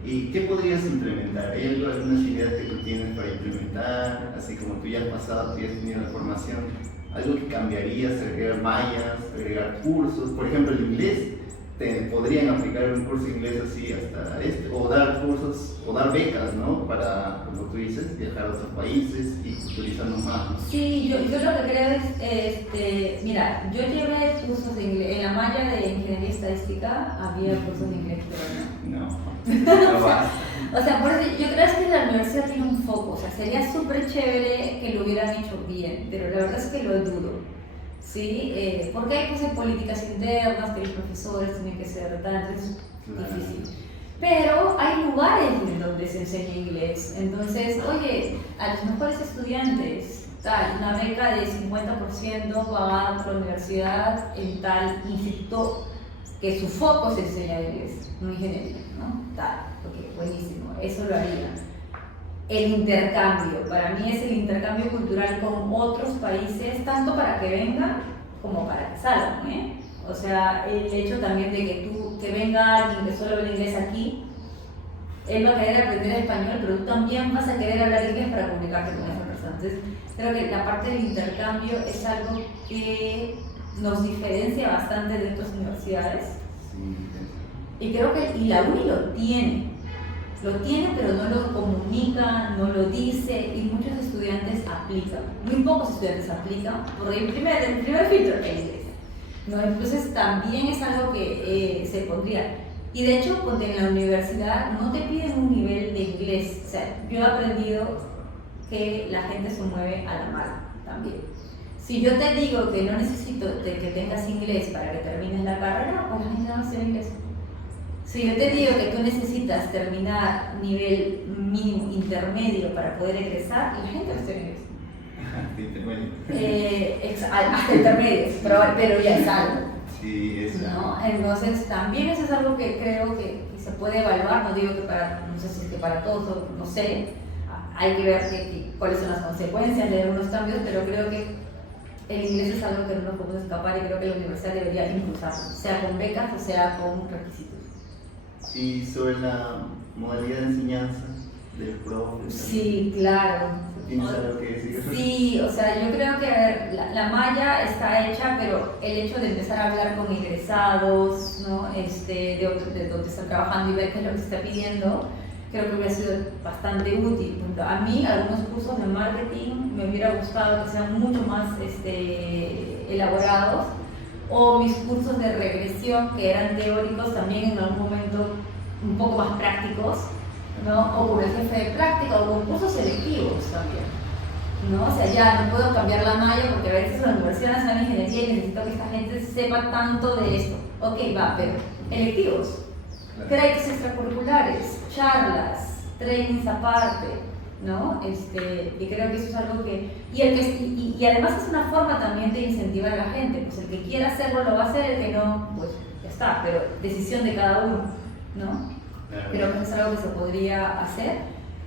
¿Y qué podrías implementar? ¿Hay algunas ideas que tú tienes para implementar? Así como tú ya has pasado, tú ya has tenido la formación, algo que cambiarías, agregar mallas, agregar cursos, por ejemplo el inglés, te podrían aplicar un curso de inglés así hasta o dar cursos, o dar becas, ¿no? Para, como tú dices, viajar a otros países y culturizarnos más, ¿no? Sí, yo lo que creo es, mira, yo llevé cursos de inglés, en la malla de ingeniería estadística había cursos de inglés, pero No basta. o sea, por eso yo creo que la universidad tiene un foco, o sea, sería súper chévere que lo hubieran hecho bien, pero la verdad es que lo dudo, ¿sí? Porque hay pues, políticas internas que los profesores tienen que ser tal, entonces es difícil. Pero hay lugares en donde se enseña inglés, entonces, oye, a los mejores estudiantes, tal, una beca de 50% pagada por la universidad en tal instituto que su foco es enseñar inglés, no ingeniería, ¿no? Tal, ok, buenísimo, eso lo haría. El intercambio, para mí es el intercambio cultural con otros países, tanto para que vengan como para que salgan, ¿eh? O sea, el hecho también de que venga alguien que solo habla inglés aquí, él va a querer aprender español, pero tú también vas a querer hablar inglés para comunicarte con esa persona. Entonces, creo que la parte del intercambio es algo que nos diferencia bastante de otras universidades. Y creo que la UNI lo tiene, pero no lo comunica, no lo dice, y muchos estudiantes aplican. Muy pocos estudiantes aplican, porque el primer filtro es inglés, ¿no? Entonces también es algo que se pondría. Y de hecho, porque en la universidad no te piden un nivel de inglés. O sea, yo he aprendido que la gente se mueve a la mala también. Si yo te digo que no necesito de que tengas inglés para que termines la carrera, pues la gente no va a hacer inglés. Si yo te digo que tú necesitas terminar nivel mínimo intermedio para poder egresar, la gente va a hacer inglés. Hasta intermedio, pero ya es algo. Sí, es ¿no? Entonces también eso es algo que creo que se puede evaluar, no digo que no sé si es que para todos, no sé, hay que ver cuáles son las consecuencias de algunos cambios, pero creo que el inglés es algo que no nos podemos escapar y creo que la universidad debería impulsarlo, sea con becas o sea con requisitos. Y sobre la modalidad de enseñanza del profe. Sí, claro. ¿Tienes algo que decir? Sí, o sea, yo creo que a ver, la malla está hecha, pero el hecho de empezar a hablar con egresados, ¿no? de donde están trabajando y ver qué es lo que se está pidiendo, creo que hubiera sido bastante útil. A mí, algunos cursos de marketing me hubiera gustado que sean mucho más elaborados, o mis cursos de regresión, que eran teóricos, también en algún momento un poco más prácticos, ¿no? O con el jefe de práctica, o con cursos selectivos también, ¿no? O sea, ya no puedo cambiar la malla porque a veces la Universidad Nacional de Ingeniería y necesito que esta gente sepa tanto de esto. Ok, va, pero electivos, créditos extracurriculares, charlas, trainings aparte, ¿no? Y creo que eso es algo que... Y además es una forma también de incentivar a la gente, pues el que quiera hacerlo lo va a hacer, el que no, pues ya está, pero decisión de cada uno, ¿no? Creo que es algo que se podría hacer.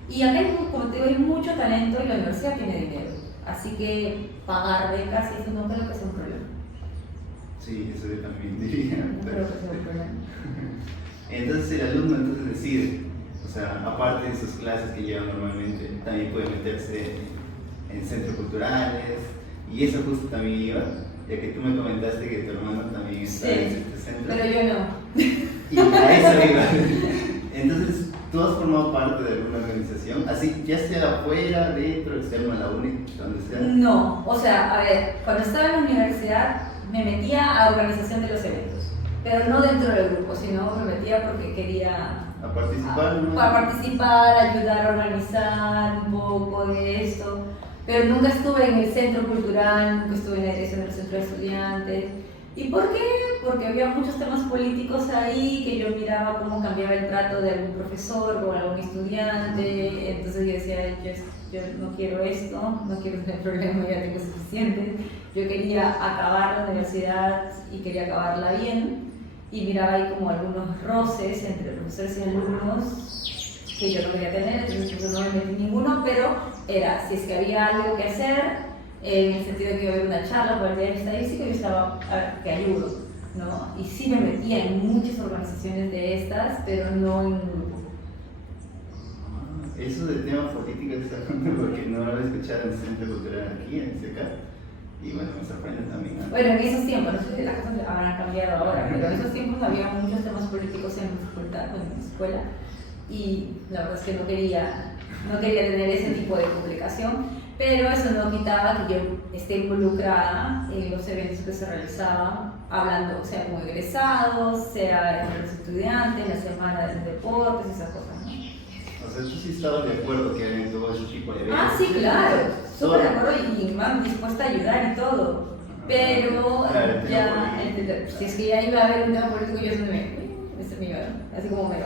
Y acá, como te digo, hay mucho talento y la universidad tiene dinero. Así que pagar becas, eso no creo que sea un problema. Sí, eso yo también diría. No creo que sea un problema. Entonces el alumno decide, o sea, aparte de sus clases que lleva normalmente, también puede meterse en centros culturales, y eso justo también iba, ya que tú me comentaste que tu hermano también está en este centro. Pero yo no. Y a eso iba. Entonces, ¿tú has formado parte de alguna organización? Así, ya sea afuera, dentro, externo a la uni, donde sea. No, o sea, a ver, cuando estaba en la universidad me metía a organización de los eventos, pero no dentro del grupo, sino me metía porque quería a participar, ¿no? Para participar, ayudar a organizar un poco de esto, pero nunca estuve en el centro cultural, nunca estuve en la dirección del centro de estudiantes. ¿Y por qué? Porque había muchos temas políticos ahí, que yo miraba cómo cambiaba el trato de algún profesor con algún estudiante, entonces yo decía, yo no quiero esto, no quiero tener problemas, ya tengo suficiente. Yo quería acabar la universidad y quería acabarla bien, y miraba ahí como algunos roces entre profesores y alumnos que yo no quería tener, entonces yo no me metí ninguno, pero era, si es que había algo que hacer, en el sentido de que iba a haber una charla por el día de estadística, yo estaba, a ver, que ayudo, ¿no? Y sí me metía en muchas organizaciones de estas, pero no en un grupo. eso de tema político está porque no lo he escuchado en el Centro Cultural aquí, en CK. Y bueno, me sorprende también. Bueno, en esos tiempos, no sé si las cosas habrán cambiado ahora, pero en esos tiempos había muchos temas políticos en mi facultad, bueno, en mi escuela, y la verdad es que no quería tener ese tipo de publicación, pero eso no quitaba que yo esté involucrada en los eventos que se realizaban, hablando, sea como egresados, sea con los estudiantes, la semana de deportes, esas cosas, ¿no? O sea, tú sí estabas de acuerdo que hagan todo ese tipo de eventos. Ah, sí, claro, súper de acuerdo y van dispuesta a ayudar y todo. Pero claro, ya, si es que ya iba a haber un tema político, yo ese me iba, así como me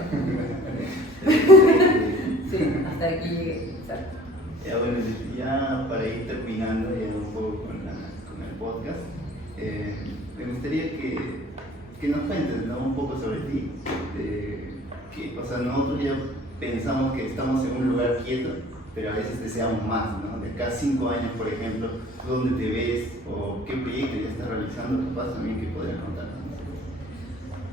sí, hasta aquí llegué, exacto. Ya bueno, ya para ir terminando ya un poco con el podcast, me gustaría que nos cuentes, ¿no? Un poco sobre ti. O sea, nosotros ya pensamos que estamos en un lugar quieto, pero a veces deseamos más, ¿no? De acá 5 años, por ejemplo, ¿dónde te ves o qué proyecto ya estás realizando? Capaz también que podrías contarnos.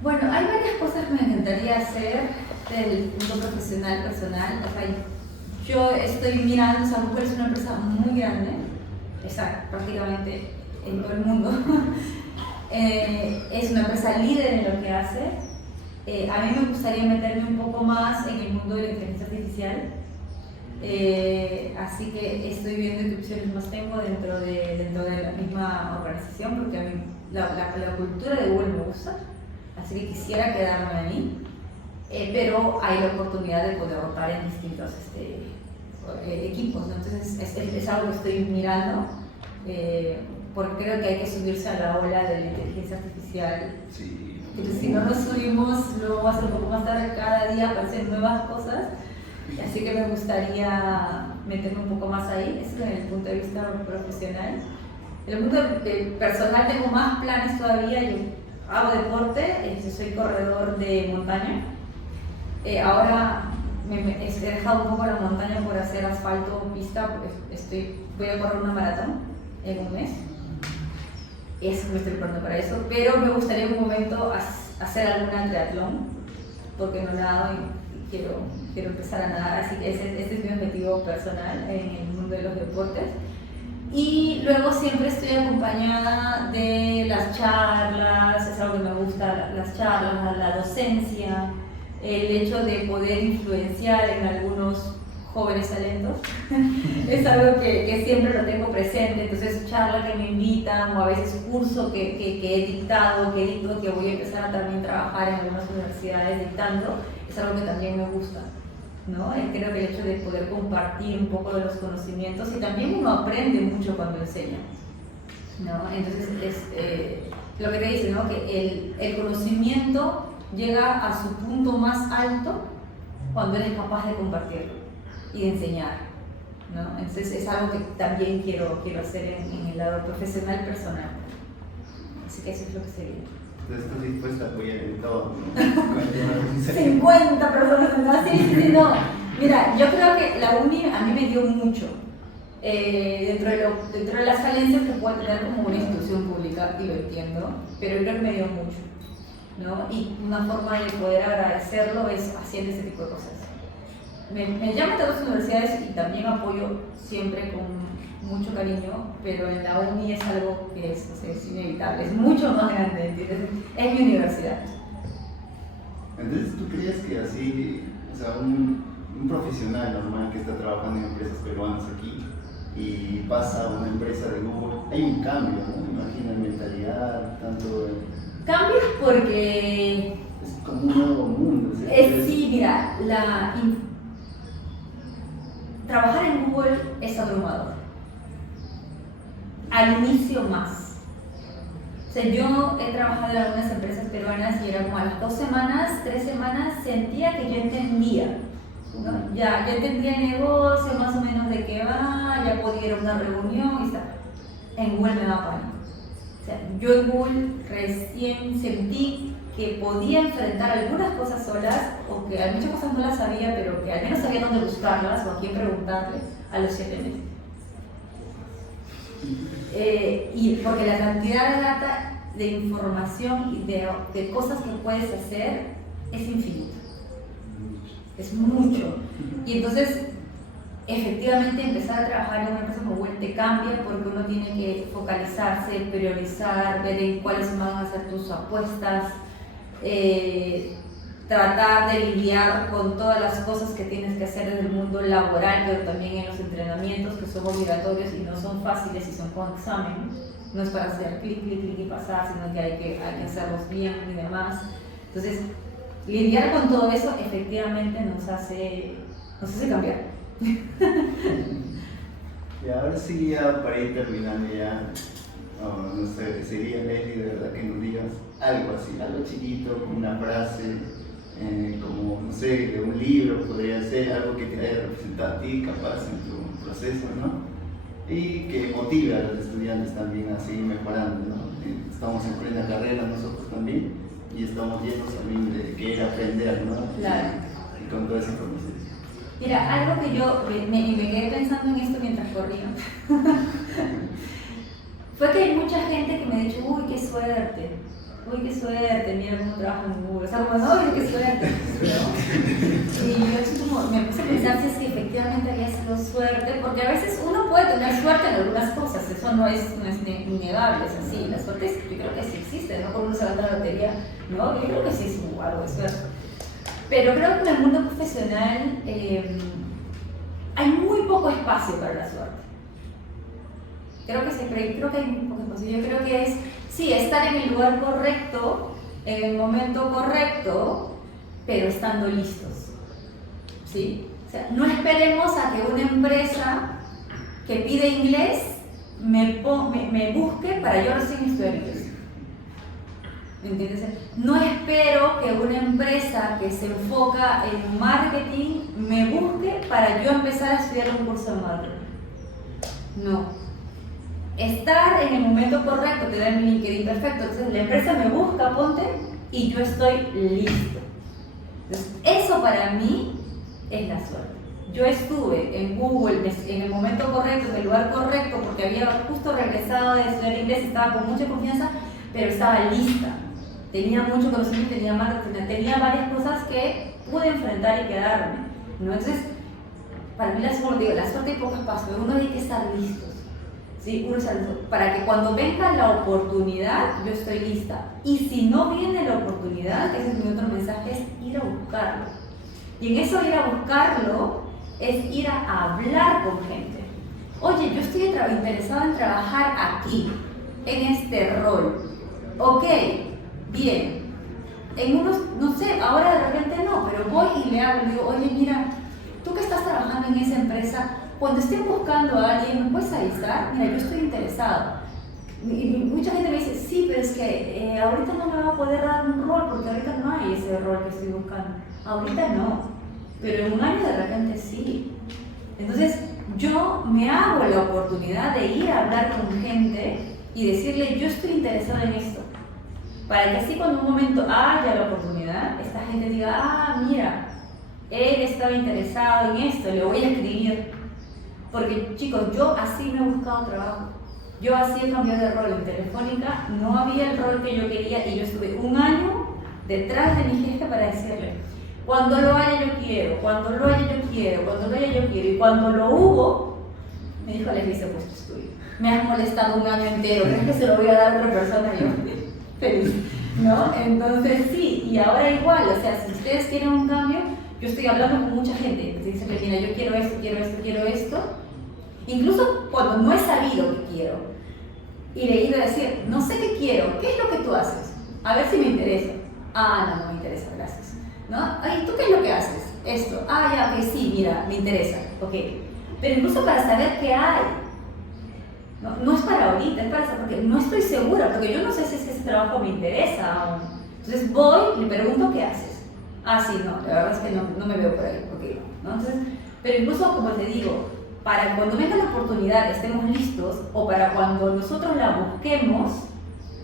Bueno, hay varias cosas que me encantaría hacer desde el punto profesional, personal. O sea, yo estoy mirando, o sea, Google es una empresa muy grande, está prácticamente en todo el mundo. Es una empresa líder en lo que hace. A mí me gustaría meterme un poco más en el mundo de la inteligencia artificial. Así que estoy viendo qué opciones más tengo dentro de la misma organización, porque a mí la cultura de Google me gusta, así que quisiera quedarme ahí, pero hay la oportunidad de poder rotar en distintos equipos, ¿no? Entonces es algo que estoy mirando, porque creo que hay que subirse a la ola de la inteligencia artificial. Sí. Entonces, si no nos subimos, luego va a ser un poco más tarde, cada día aparecen nuevas cosas. Así que me gustaría meterme un poco más ahí, eso desde el punto de vista profesional. En el punto personal tengo más planes todavía, yo hago deporte, soy corredor de montaña. Ahora he dejado un poco la montaña por hacer asfalto o pista, porque voy a correr una maratón en un mes. Me estoy preparando para eso, pero me gustaría en un momento hacer alguna triatlón, porque no nado y quiero empezar a nadar, así que ese es mi objetivo personal en el mundo de los deportes. Y luego siempre estoy acompañada de las charlas, es algo que me gusta, las charlas, la docencia, el hecho de poder influenciar en algunos jóvenes talentos, es algo que siempre lo tengo presente. Entonces charlas que me invitan o a veces curso que he dictado, que voy a empezar a también trabajar en algunas universidades dictando, es algo que también me gusta, ¿no? Creo que el hecho de poder compartir un poco de los conocimientos, y también uno aprende mucho cuando enseña, ¿no? Entonces lo que te dice, ¿no? Que el conocimiento llega a su punto más alto cuando eres capaz de compartirlo y de enseñar, ¿no? Entonces es algo que también quiero hacer en el lado profesional personal. Así que eso es lo que sería. Entonces estás dispuesta a apoyar en todo, ¿no? 50 personas, ¿no? Sí, no. Mira, yo creo que la uni a mí me dio mucho. Dentro de las falencias que puede tener como una institución pública, y lo entiendo, pero creo que me dio mucho, ¿no? Y una forma de poder agradecerlo es haciendo ese tipo de cosas. Me llaman de otras universidades y también apoyo siempre con mucho cariño, pero en la uni es algo que es inevitable, es mucho más grande, ¿entiendes? Es mi universidad. Entonces, ¿tú crees que así, o sea, un profesional normal que está trabajando en empresas peruanas aquí y pasa a una empresa de Google, hay un cambio, ¿no? Imagina en mentalidad, tanto... Cambias porque... Es como un nuevo mundo. Sí, mira, trabajar en Google es abrumador. Al inicio más. O sea, yo he trabajado en algunas empresas peruanas y era como a las 2 semanas, 3 semanas, sentía que yo entendía, ¿no? Ya entendía el negocio, más o menos de qué va, ya podía ir a una reunión y está. En Google me daba pánico. O sea, yo en Google recién sentí que podía enfrentar algunas cosas solas, o que muchas cosas no las sabía, pero que al menos sabía dónde buscarlas o a quién preguntarle a los 7 meses. Y porque la cantidad de data, de información y de cosas que puedes hacer es infinita. es mucho. Y entonces, efectivamente, empezar a trabajar en una empresa como Google te cambia porque uno tiene que focalizarse, priorizar, ver en cuáles van a ser tus apuestas, tratar de lidiar con todas las cosas que tienes que hacer en el mundo laboral, pero también en los entrenamientos que son obligatorios y no son fáciles y son con examen. No es para hacer clic, clic, clic y pasar, sino que hay que hacerlos bien y demás. Entonces, lidiar con todo eso efectivamente nos hace cambiar. Y ahora sí, ya para ir terminando ya, no sé, sería, Leslie, de verdad que nos digas algo así, algo chiquito, como una frase, como, no sé, de un libro, podría ser algo que te haya representado a ti, capaz, en tu proceso, ¿no? Y que motive a los estudiantes también a seguir mejorando, ¿no? Estamos en plena carrera nosotros también y estamos llenos también de querer aprender, ¿no? Claro. Y con toda esa información. Mira, algo que yo me quedé pensando en esto mientras corría, fue que hay mucha gente que me ha dicho, uy, qué suerte, mira cómo trabajo en Google, o sea, como, uy, qué suerte, ¿no? Y yo así como me puse a pensar si es que efectivamente había sido suerte, porque a veces uno puede tener suerte en algunas cosas, eso no es innegable, es así, la suerte yo creo que sí existe, no por uno se gana la lotería, ¿no? Yo creo que sí es algo de suerte. Pero creo que en el mundo profesional hay muy poco espacio para la suerte. Creo que hay muy poco espacio. Yo creo que es, sí, estar en el lugar correcto, en el momento correcto, pero estando listos. ¿Sí? O sea, no esperemos a que una empresa que pide inglés me busque para yo recién estudiar inglés. ¿Me entiendes? No espero que una empresa que se enfoca en marketing me busque para yo empezar a estudiar un curso de marketing. No. Estar en el momento correcto, te da mi LinkedIn perfecto. Entonces la empresa me busca, ponte, y yo estoy listo. Entonces, eso para mí es la suerte. Yo estuve en Google en el momento correcto, en el lugar correcto, porque había justo regresado de estudiar inglés, estaba con mucha confianza, pero estaba lista. Tenía mucho conocimiento, tenía marketing, tenía varias cosas que pude enfrentar y quedarme, ¿no? Entonces, para mí la suerte hay poco espacio, uno tiene que estar listos, ¿sí? Uno está listo, para que cuando venga la oportunidad, yo estoy lista. Y si no viene la oportunidad, ese es mi otro mensaje, es ir a buscarlo. Y en eso ir a buscarlo, es ir a hablar con gente. Oye, yo estoy interesado en trabajar aquí, en este rol. Ok. Bien, en unos, no sé, ahora de repente no, pero voy y le hablo, digo, oye, mira, tú que estás trabajando en esa empresa, cuando estén buscando a alguien, ¿me puedes avisar? Mira, yo estoy interesado. Y mucha gente me dice, sí, pero es que ahorita no me va a poder dar un rol, porque ahorita no hay ese rol que estoy buscando. Ahorita no, pero en un año de repente sí. Entonces, yo me hago la oportunidad de ir a hablar con gente y decirle, yo estoy interesado en esto. Para que así cuando un momento haya la oportunidad, esta gente diga, ah, mira, él estaba interesado en esto, le voy a escribir. Porque chicos, yo así me he buscado trabajo. Yo así he cambiado de rol. En Telefónica no había el rol que yo quería y yo estuve un año detrás de mi jefe para decirle, cuando lo haya yo quiero, cuando lo haya yo quiero, cuando lo haya yo quiero. Y cuando lo hubo, me dijo, les hice puesto estudio. Me has molestado un año entero, ¿crees que se lo voy a dar a otra persona? Y yo, feliz, ¿no? Entonces sí, y ahora igual, o sea, si ustedes quieren un cambio, yo estoy hablando con mucha gente que dice, mira, yo quiero esto, quiero esto, quiero esto, incluso cuando no he sabido qué quiero, y le he ido a decir, no sé qué quiero, ¿qué es lo que tú haces? A ver si me interesa. Ah, no me interesa, gracias, ¿no? Ay, ¿tú qué es lo que haces? Esto, ah, ya, ok, sí, mira, me interesa, ok, pero incluso para saber qué hay. No es para ahorita, es para saber, porque no estoy segura, porque yo no sé si ese trabajo me interesa aún. Entonces voy, le pregunto qué haces. Ah, sí, no, la verdad es que no me veo por ahí, okay, ¿no? Entonces, pero incluso, como te digo, para cuando venga la oportunidad estemos listos, o para cuando nosotros la busquemos,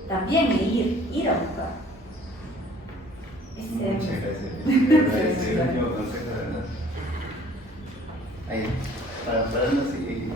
también ir a buscar. Muchas gracias. Es el último consejo, ¿verdad? Ahí, para no seguir.